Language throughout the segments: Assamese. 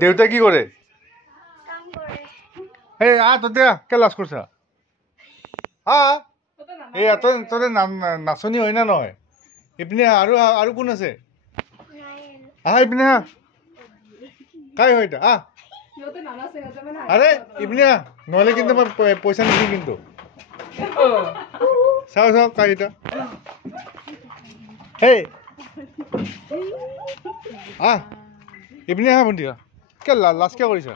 দেউতা কি কৰে? এই ততে কে লাজ কৰিছা? এই ততে নাচনি হয় না নহয়? ইপিনে আৰু কোন আছে? ইপিনে কাই হয় এটা আরে ইপিনে নহলে কিন্তু মই পইচা নিদিম কিন্তু চাও কাই এটা হেই ইপিনে ভণ্টি কে লাজ কিয় কৰিছা?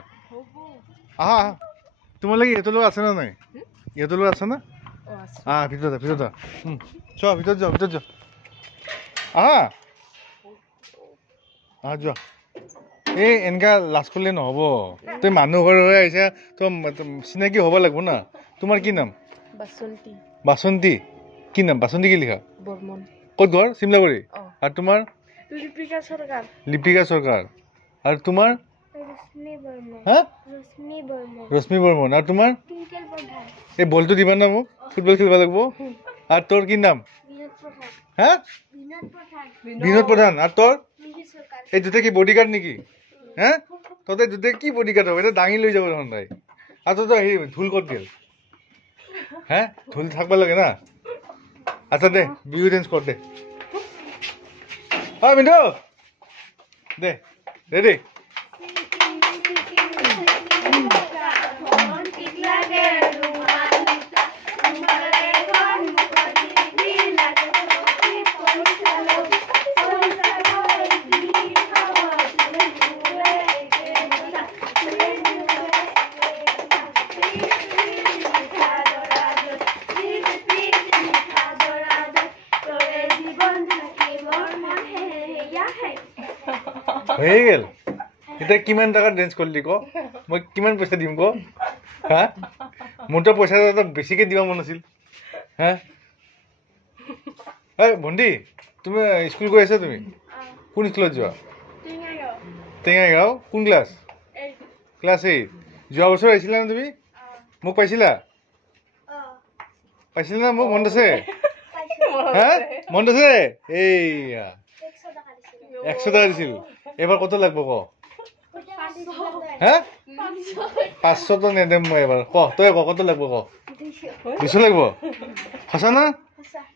তোমালোকে ইহঁতৰ লগত আছে না নাই? ইহঁতৰ লগত আছে না? ভিতৰত চোৱা ভিতৰত যোৱা যোৱা এই এনেকা লাজ কৰিলে নহ'ব। তুমি মানুহ ঘৰ হৈ আহিছা তো চিনাকি হ'ব লাগিব না। তোমাৰ কি নাম? বাসন্তী। বাসন্তী কি নাম? বাসন্তী কি লিখা? বৰ্মন। ক'ত ঘৰ? চিমলাগুৰি। আৰু তোমাৰ? লিপিকা সৰকাৰ। লিপিকা সৰকাৰ। আৰু তোমাৰ? ৰশ্মি বৰ্মন। ৰশ্মি বৰ্মন। আৰু তোমাৰ? এই বলটো দিবা না মোক, ফুটবল খেলিব লাগিব। আৰু তোৰ কি নাম? বিনোদ প্ৰধান। আৰু তোৰ? এই দুটা কি বডিগাৰ্ড নেকি? ততে দুটা কি বডিগাৰ্ড হ'ব? এটা দাঙি লৈ যাব দেখোন তাই। আৰু তই সেই ঢোল ক'ত গেল? ঢোল থাকবা লাগে না। আচ্ছা দে বিহু ডেন্স কৰ দে। মিণ্টু দে ৰেডি। হৈ গেল। এতিয়া কিমান টকা ডেন্স কৰিলি ক? মই কিমান পইচা দিম ক? মোৰতো পইচা বেছিকে দিব মন আছিল। ভণ্টি তুমি স্কুল গৈ আছা? তুমি কোন স্কুলত যোৱা? টেঙাইগাঁও। কোন ক্লাছ? ক্লাছ 8। যোৱা বছৰ আহিছিলা না তুমি? মোক পাইছিলা? পাইছিলা না? মোক মনত আছে? মনত আছে? এইয়া 100 টকা দিছিল। এবাৰ কত লাগব ক? 500 তো নেদেম মই এবাৰ। তই কত লাগব ক? 200 লাগব? সঁচা না?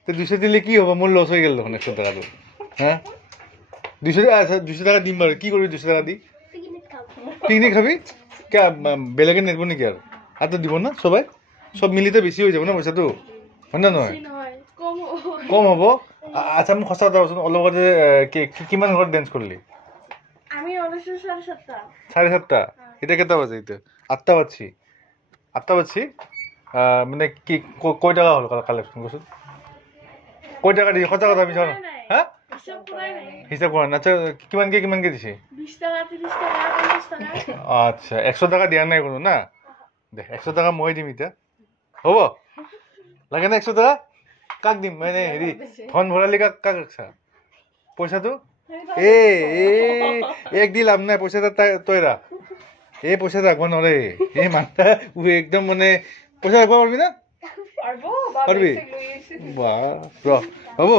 200 দিলে কি হ'ব? মোৰ লছ হৈ গেল দেখোন 100 টকাটো। 200 টাকা দিম বাৰু। কি কৰিবি 200 টাকা দি? পিকনিক খাবি? বেলেগে নেদব নেকি? আৰু দিব না সবাই? সব মিলিতে বেছি হৈ যাব না পইচাটো, হয় না নহয়? কম হ'ব? আচ্ছা মোক সঁচা কথা কচোন, অলপ আগতে কিমান ঘৰত ডেন্স কৰিলি? 7:30। এতিয়া কেইটা বাজে? এতিয়া 8টা বাজছি। 8টা বাজছি। মানে কি কয় টাকা হ'ল কালেকশ্যন কচোন? কয় টাকা দিছে? সঁচা কথা মিছা? হিচাপ কৰা নাই। আচ্ছা কিমানকে দিছে? 20 টাকা, 30 টাকা, 50 টাকা। আচ্ছা 100 টাকা দিয়া নাই কোনো না? দে 100 টাকা মই দিম এতিয়া। হ'ব? লাগে না 100 টাকা? কাক দিম? মানে হেৰি ধন ভৰালি কাক ৰাখছা পইচাটো? এক দি লাভ নাই। পইচা তই ৰাখ। এই পইচা ৰাখবা নৰে। এই মাথা একদম মানে পইচা ৰাখবা পাৰবি না? পাৰবি? বাহ হ'ব।